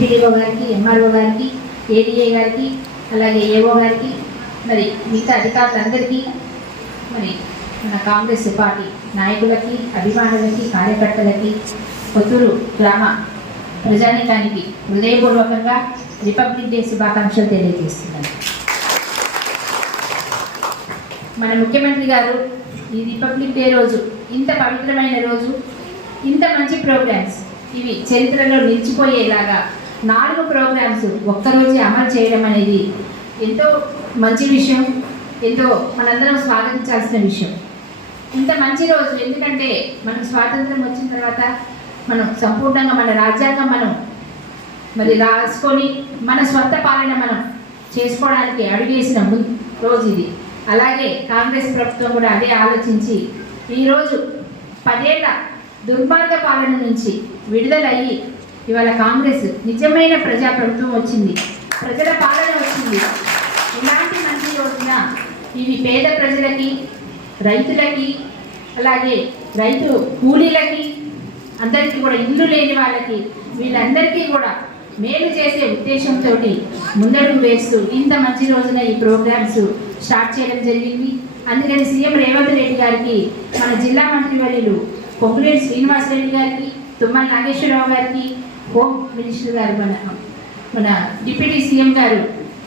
MPDO గారికి, MRO గారికి, ADA గారికి, అలాగే ఏఓ గారికి, మరి మిగతా అధికారులందరికీ, మరి మన కాంగ్రెస్ పార్టీ నాయకులకి, అభిమానులకి, కార్యకర్తలకి, కొత్తూరు గ్రామ ప్రజానీకానికి హృదయపూర్వకంగా రిపబ్లిక్ డే శుభాకాంక్షలు తెలియజేస్తున్నాను. మన ముఖ్యమంత్రి గారు ఈ రిపబ్లిక్ డే రోజు, ఇంత పవిత్రమైన రోజు, ఇంత మంచి ప్రోగ్రామ్స్ ఇవి చరిత్రలో నిలిచిపోయేలాగా 4 ప్రోగ్రామ్స్ ఒక్కరోజే అమలు చేయడం అనేది ఎంతో మంచి విషయం, ఎంతో మనందరం స్వాగతించాల్సిన విషయం. ఇంత మంచి రోజు ఎందుకంటే మనకు స్వాతంత్రం వచ్చిన తర్వాత మనం సంపూర్ణంగా మన రాజ్యాంగం మనం మరి రాసుకొని మన స్వంత పాలన మనం చేసుకోవడానికి అడుగేసిన రోజు ఇది. అలాగే కాంగ్రెస్ ప్రభుత్వం కూడా అదే ఆలోచించి ఈరోజు 10 ఏళ్ల దుర్మార్గ పాలన నుంచి విడుదలయ్యి ఇవాళ కాంగ్రెస్ నిజమైన ప్రజాప్రభుత్వం వచ్చింది, ప్రజల పాలన వచ్చింది. ఇలాంటి మంచి రోజున ఇవి పేద ప్రజలకి, రైతులకి, అలాగే రైతు కూలీలకి, అందరికీ కూడా ఇల్లు లేని వాళ్ళకి, వీళ్ళందరికీ కూడా మేలు చేసే ఉద్దేశంతో ముందడుగు వేస్తూ ఇంత మంచి రోజున ఈ ప్రోగ్రామ్స్ స్టార్ట్ చేయడం జరిగింది. అందుకని సీఎం రేవంత్ రెడ్డి గారికి, మన జిల్లా మంత్రివర్యులు పొంగులేటి శ్రీనివాసరెడ్డి గారికి, తుమ్మల నాగేశ్వరరావు గారికి, హోమ్ మినిస్టర్ గారు మన డిప్యూటీ సీఎం గారు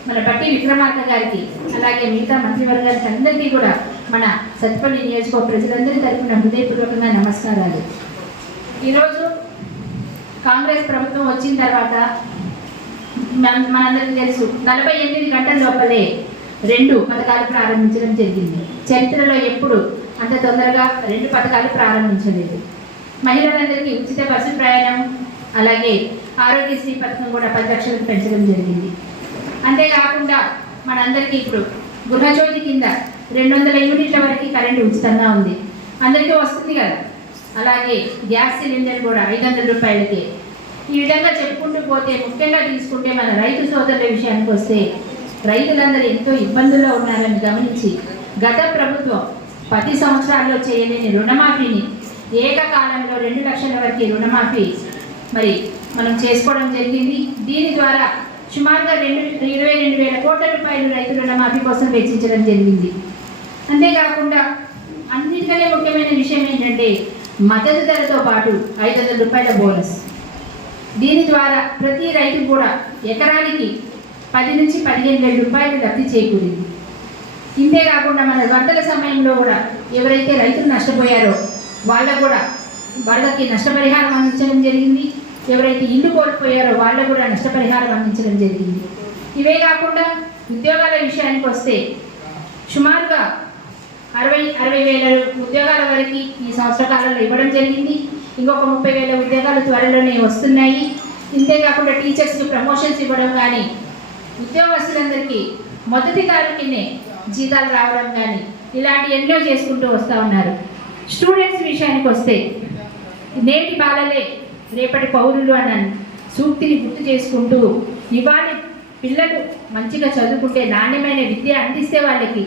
మన బట్టి విక్రమార్క గారికి, అలాగే మిగతా మంత్రివర్గానికి అందరికీ కూడా మన సత్తుపల్లి నియోజకవర్గ ప్రజలందరి తరఫున హృదయపూర్వకంగా నమస్కారాలు. ఈరోజు కాంగ్రెస్ ప్రభుత్వం వచ్చిన తర్వాత మనందరికీ తెలుసు 48 గంటల లోపలే 2 పథకాలు ప్రారంభించడం జరిగింది. చరిత్రలో ఎప్పుడు అంత తొందరగా 2 పథకాలు ప్రారంభించలేదు. మహిళలందరికీ ఉచిత బస్సు ప్రయాణం, అలాగే ఆరోగ్యశ్రీ పథకం కూడా 10 లక్షలకు పెంచడం జరిగింది. అంతేకాకుండా మనందరికీ ఇప్పుడు గృహజ్యోతి కింద 200 యూనిట్ల వరకు కరెంటు ఉచితంగా ఉంది, అందరికీ వస్తుంది కదా. అలాగే గ్యాస్ సిలిండర్ కూడా 500 రూపాయలకే. ఈ విధంగా చెప్పుకుంటూ పోతే, ముఖ్యంగా తీసుకుంటే మన రైతు సోదరుల విషయానికి వస్తే, రైతులందరూ ఎంతో ఇబ్బందుల్లో ఉన్నారని గమనించి గత ప్రభుత్వం 10 సంవత్సరాల్లో చేయలేని రుణమాఫీని ఏకకాలంలో 2 లక్షల వరకు రుణమాఫీ మరి మనం చేసుకోవడం జరిగింది. దీని ద్వారా సుమారుగా 22,000 కోట్ల రూపాయలు రైతు రుణమాఫీ కోసం వెచ్చించడం జరిగింది. అంతేకాకుండా అన్నిటికంటే ముఖ్యమైన విషయం ఏంటంటే మద్దతు ధరతో పాటు 500 రూపాయల బోనస్. దీని ద్వారా ప్రతి రైతు కూడా ఎకరానికి 10 నుంచి 15,000 రూపాయలు లబ్ధి చేకూరింది. ఇంతేకాకుండా మన వరదల సమయంలో కూడా ఎవరైతే రైతులు నష్టపోయారో వాళ్ళకి నష్టపరిహారం అందించడం జరిగింది. ఎవరైతే ఇల్లు కోల్పోయారో వాళ్ళకు కూడా నష్టపరిహారం అందించడం జరిగింది. ఇవే కాకుండా ఉద్యోగాల విషయానికి వస్తే సుమారుగా 60,000 ఉద్యోగాల వరకు ఈ సంవత్సర కాలంలో ఇవ్వడం జరిగింది. ఇంకొక 30,000 ఉద్యోగాలు త్వరలోనే వస్తున్నాయి. ఇంతేకాకుండా టీచర్స్కి ప్రమోషన్స్ ఇవ్వడం కానీ, ఉద్యోగస్తులందరికీ మొదటి తారీఖునే జీతాలు రావడం కానీ, ఇలాంటి ఎన్నో చేసుకుంటూ వస్తూ ఉన్నారు. స్టూడెంట్స్ విషయానికి వస్తే నేటి బాలలే రేపటి పౌరులు అన్న సూక్తిని గుర్తు చేసుకుంటూ ఇవాళ పిల్లలు మంచిగా చదువుకుంటే, నాణ్యమైన విద్య అందిస్తే వాళ్ళకి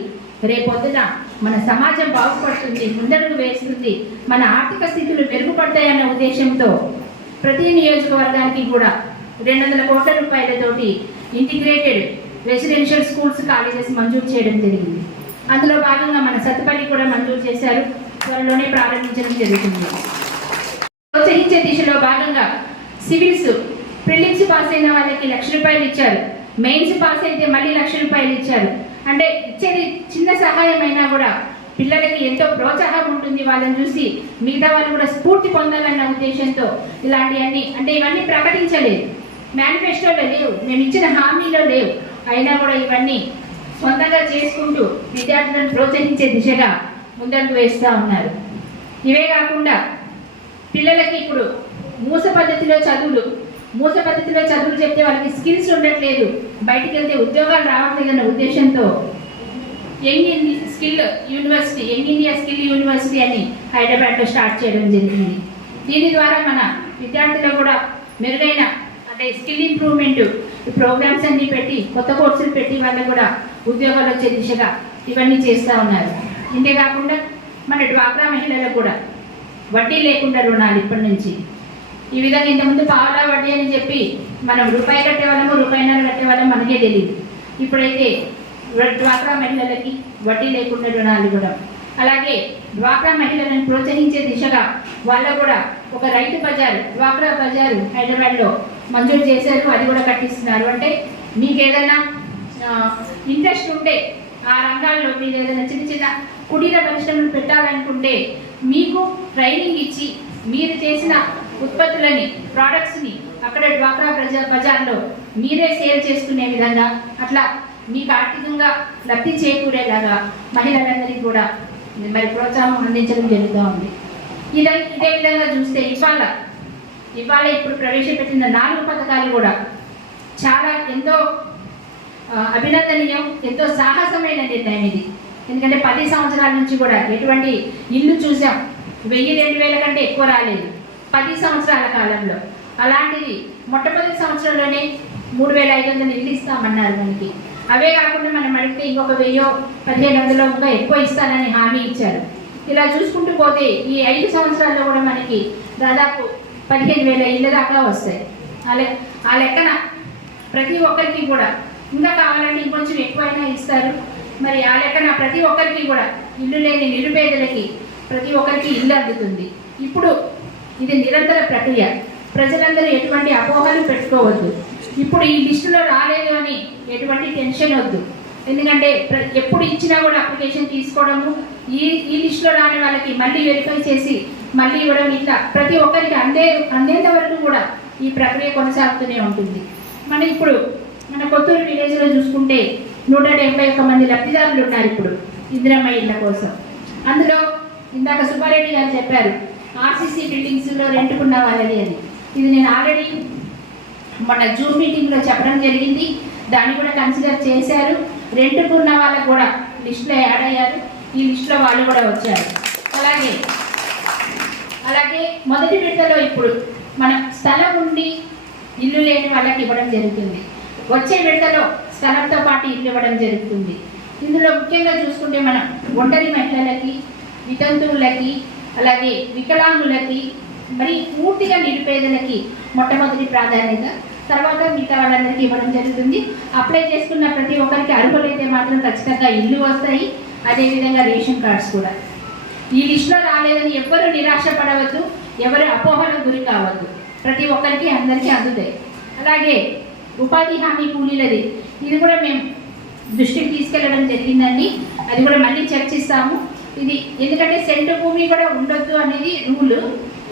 రేపొద్దున మన సమాజం బాగుపడుతుంది, ముందడుగు వేస్తుంది, మన ఆర్థిక స్థితులు మెరుగుపడతాయన్న ఉద్దేశంతో ప్రతి నియోజకవర్గానికి కూడా 200 కోట్ల రూపాయలతోటి ఇంటిగ్రేటెడ్ రెసిడెన్షియల్ స్కూల్స్, కాలేజెస్ మంజూరు చేయడం జరిగింది. అందులో భాగంగా మన సత్తుపల్లి కూడా మంజూరు చేశారు, త్వరలోనే ప్రారంభించడం జరుగుతుంది. ప్రోత్సహించే దిశలో భాగంగా సివిల్స్ ప్రిలిమ్స్ పాస్ అయిన వాళ్ళకి 1,00,000 రూపాయలు ఇచ్చారు, మెయిన్స్ పాస్ అయితే మళ్ళీ 1,00,000 రూపాయలు ఇచ్చారు. అంటే ఇచ్చేది చిన్న సహాయం అయినా కూడా పిల్లలకి ఎంతో ప్రోత్సాహం ఉంటుంది. వాళ్ళని చూసి మిగతా వాళ్ళు కూడా స్ఫూర్తి పొందాలన్న ఉద్దేశంతో ఇలాంటివన్నీ, అంటే ఇవన్నీ ప్రకటించలేదు, మేనిఫెస్టోలో లేవు, మేము ఇచ్చిన హామీలో లేవు, అయినా కూడా ఇవన్నీ సొంతంగా చేసుకుంటూ విద్యార్థులను ప్రోత్సహించే దిశగా ముందడుగు వేస్తూ ఉన్నారు. ఇవే కాకుండా పిల్లలకి ఇప్పుడు మూస పద్ధతిలో చదువులు చెప్తే వాళ్ళకి స్కిల్స్ ఉండట్లేదు, బయటికి వెళ్తే ఉద్యోగాలు రావట్లేదన్న ఉద్దేశంతో యంగ్ ఇండియా స్కిల్ యూనివర్సిటీ అని హైదరాబాద్లో స్టార్ట్ చేయడం జరిగింది. దీని ద్వారా మన విద్యార్థులు కూడా మెరుగైన అంటే స్కిల్ ఇంప్రూవ్మెంట్ ప్రోగ్రామ్స్ అన్ని పెట్టి, కొత్త కోర్సులు పెట్టి వాళ్ళకు కూడా ఉద్యోగాలు వచ్చే దిశగా ఇవన్నీ చేస్తూ ఉన్నారు. ఇంతేకాకుండా మన డ్వాక్రా మహిళలకు కూడా వడ్డీ లేకుండా రుణాలు ఇప్పటి నుంచి ఈ విధంగా ఇంతకుముందు పావలా వడ్డీ అని చెప్పి మనం రూపాయి కట్టేవాళ్ళము, రూపాయిన్నర కట్టేవాళ్ళం మనకే తెలియదు. ఇప్పుడైతే డ్వాక్రా మహిళలకి వడ్డీ లేకుండా రుణాలు ఇవ్వడం, అలాగే డ్వాక్రా మహిళలను ప్రోత్సహించే దిశగా వాళ్ళ కూడా ఒక రైతు బజారు, డ్వాక్రా బజారు హైదరాబాద్లో మంజూరు చేశారు. అది కూడా కట్టిస్తున్నారు. అంటే మీకు ఏదైనా ఇంట్రెస్ట్ ఉంటే ఆ రంగాల్లో మీరు ఏదైనా చిన్న చిన్న కుటీర పరిశ్రమలు పెట్టాలనుకుంటే మీకు ట్రైనింగ్ ఇచ్చి మీరు చేసిన ఉత్పత్తులని, ప్రోడక్ట్స్ని అక్కడ డ్వాక్రా బజార్లో మీరే సేల్ చేసుకునే విధంగా, అట్లా మీకు ఆర్థికంగా లబ్ధి చేకూరేలాగా మహిళలందరికీ కూడా మరి ప్రోత్సాహం అందించడం జరుగుతూ ఉంది. ఇదే విధంగా చూస్తే ఇవాళ ఇప్పుడు ప్రవేశపెట్టిన 4 పథకాలు కూడా చాలా ఎంతో అభినందనీయం, ఎంతో సాహసమైన నిర్ణయం ఇది. ఎందుకంటే 10 సంవత్సరాల నుంచి కూడా ఎటువంటి ఇల్లు చూసాం, 1000-2000 కంటే ఎక్కువ రాలేదు 10 సంవత్సరాల కాలంలో. అలాంటిది మొట్టమొదటి సంవత్సరంలోనే 3500 ఇల్లు ఇస్తామన్నారు మనకి. అవే కాకుండా మనం అడిగితే ఇంకొక 1000-1500 ఇంకా ఎక్కువ ఇస్తానని హామీ ఇచ్చారు. ఇలా చూసుకుంటూ పోతే ఈ 5 సంవత్సరాల్లో కూడా మనకి దాదాపు 15,000 ఇళ్ళ దాకా వస్తాయి. ఆ లెక్కన ప్రతి ఒక్కరికి కూడా ఇంకా కావాలంటే ఇంకొంచెం ఎక్కువైనా ఇస్తారు. మరి ఆ లెక్కన ప్రతి ఒక్కరికి కూడా ఇల్లు లేని నిరుపేదలకి ప్రతి ఒక్కరికి ఇల్లు అందుతుంది. ఇప్పుడు ఇది నిరంతర ప్రక్రియ. ప్రజలందరూ ఎటువంటి అపోహలు పెట్టుకోవద్దు. ఇప్పుడు ఈ లిస్టులో రాలేదు అని ఎటువంటి టెన్షన్ వద్దు. ఎందుకంటే ఎప్పుడు ఇచ్చినా కూడా అప్లికేషన్ తీసుకోవడము, ఈ లిస్టులో రాని వాళ్ళకి మళ్ళీ వెరిఫై చేసి మళ్ళీ ఇవ్వడం, ఇట్లా ప్రతి ఒక్కరికి అందేంత వరకు కూడా ఈ ప్రక్రియ కొనసాగుతూనే ఉంటుంది. ఇప్పుడు మన కొత్తూరు విలేజ్లో చూసుకుంటే 171 మంది లబ్ధిదారులు ఉన్నారు ఇప్పుడు ఇందిరమ్మ ఇళ్ళ కోసం. అందులో ఇందాక సుబ్బారెడ్డి గారు చెప్పారు ఆర్సీసీ బిల్డింగ్స్లో రెంట్కున్న వాళ్ళని అని. ఇది నేను ఆల్రెడీ మొన్న జూమ్ మీటింగ్లో చెప్పడం జరిగింది. దాన్ని కూడా కన్సిడర్ చేశారు. రెంట్కున్న వాళ్ళకు కూడా లిస్టులో యాడ్ అయ్యారు. ఈ లిస్టులో వాళ్ళు కూడా వచ్చారు. అలాగే మొదటి విడతలో ఇప్పుడు మనం స్థలం ఉండి ఇల్లు లేని వాళ్ళకి ఇవ్వడం జరుగుతుంది. వచ్చే విడతలో స్థలంతో పాటు ఇల్లు ఇవ్వడం జరుగుతుంది. ఇందులో ముఖ్యంగా చూసుకుంటే మనం ఒంటరి మహిళలకి, వితంతువులకి, అలాగే వికలాంగులకి, మరి పూర్తిగా నిరుపేదలకి మొట్టమొదటి ప్రాధాన్యత, తర్వాత మిగతా వాళ్ళందరికీ ఇవ్వడం జరుగుతుంది. అప్లై చేసుకున్న ప్రతి ఒక్కరికి అర్హులైతే మాత్రం ఖచ్చితంగా ఇల్లు వస్తాయి. అదేవిధంగా రేషన్ కార్డ్స్ కూడా. ఈ లిస్టులో రాలేదని ఎవ్వరూ నిరాశ పడవద్దు, ఎవరు అపోహలకు గురి కావద్దు. ప్రతి ఒక్కరికి అందరికీ అందుతాయి. అలాగే ఉపాధి హామీ కూలీలది, ఇది కూడా మేము దృష్టికి తీసుకెళ్ళడం జరిగిందండి. అది కూడా మళ్ళీ చర్చిస్తాము. ఇది ఎందుకంటే సెంటు భూమి కూడా ఉండొద్దు అనేది రూలు.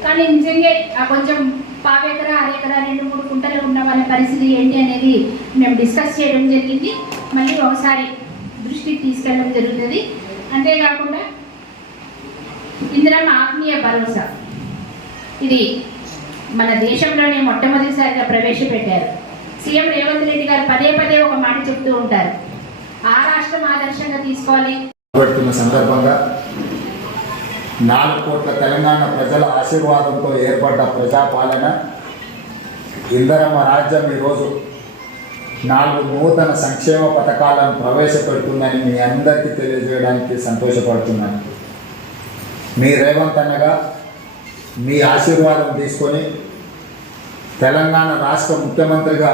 కానీ నిజంగా కొంచెం పావెకరా, అరెకరా, 2-3 కుంటలు ఉన్న వాళ్ళ పరిస్థితి ఏంటి అనేది మేము డిస్కస్ చేయడం జరిగింది. మళ్ళీ ఒకసారి దృష్టికి తీసుకెళ్ళడం జరుగుతుంది. అంతేకాకుండా ఇందిరమ్మ ఆత్మీయ భరోసా, ఇది మన దేశంలోనే మొట్టమొదటిసారిగా ప్రవేశపెట్టారు. సీఎం రేవంత్ రెడ్డి గారు పదే ఒక మాట చెప్తూ ఉంటారు, ఆ రాష్ట్రం ఆదర్శంగా తీసుకోవాలి. సందర్భంగా 4 కోట్ల తెలంగాణ ప్రజల ఆశీర్వాదంతో ఏర్పడ్డ ప్రజాపాలన ఇందిరమ్మ రాజ్యం ఈరోజు 4 నూతన సంక్షేమ పథకాలను ప్రవేశపెడుతుందని మీ అందరికీ తెలియజేయడానికి సంతోషపడుతున్నాను. మీ రేవంత్ అన్నగా మీ ఆశీర్వాదం తీసుకొని తెలంగాణ రాష్ట్ర ముఖ్యమంత్రిగా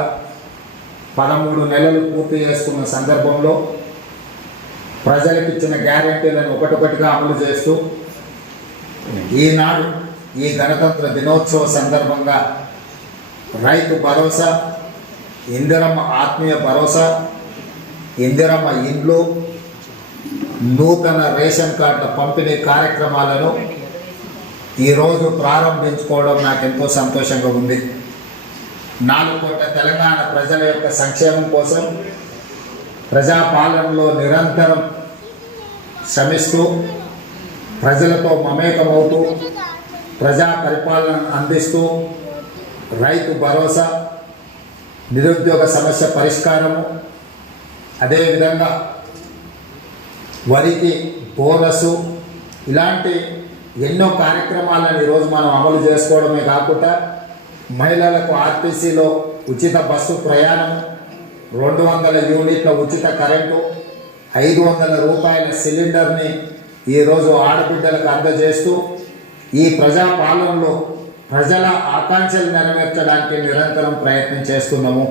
13 నెలలు పూర్తి చేసుకున్న సందర్భంలో ప్రజలకు ఇచ్చిన గ్యారెంటీలను ఒకటొకటిగా అమలు చేస్తూ ఈనాడు ఈ గణతంత్ర దినోత్సవ సందర్భంగా రైతు భరోసా, ఇందిరమ్మ ఆత్మీయ భరోసా, ఇందిరమ్మ ఇండ్లు, నూతన రేషన్ కార్డుల పంపిణీ కార్యక్రమాలను ఈరోజు ప్రారంభించుకోవడం నాకు ఎంతో సంతోషంగా ఉంది. 4 కోట్ల తెలంగాణ ప్రజల యొక్క సంక్షేమం కోసం ప్రజాపాలనలో నిరంతరం శ్రమిస్తూ ప్రజలతో మమేకమవుతూ ప్రజా పరిపాలనను అందిస్తూ రైతు భరోసా, నిరుద్యోగ సమస్య పరిష్కారము, అదేవిధంగా వరికి బోనసు, ఇలాంటి ఎన్నో కార్యక్రమాలను ఈరోజు మనం అమలు చేసుకోవడమే కాకుండా మహిళలకు ఆర్టీసీలో ఉచిత బస్సు ప్రయాణం, 200 యూనిట్ల ఉచిత కరెంటు, 500 రూపాయల సిలిండర్ని ఈరోజు ఆడబిడ్డలకు అందజేస్తూ ఈ ప్రజాపాలనలో ప్రజల ఆకాంక్షలు నెరవేర్చడానికి నిరంతరం ప్రయత్నం చేస్తున్నాము.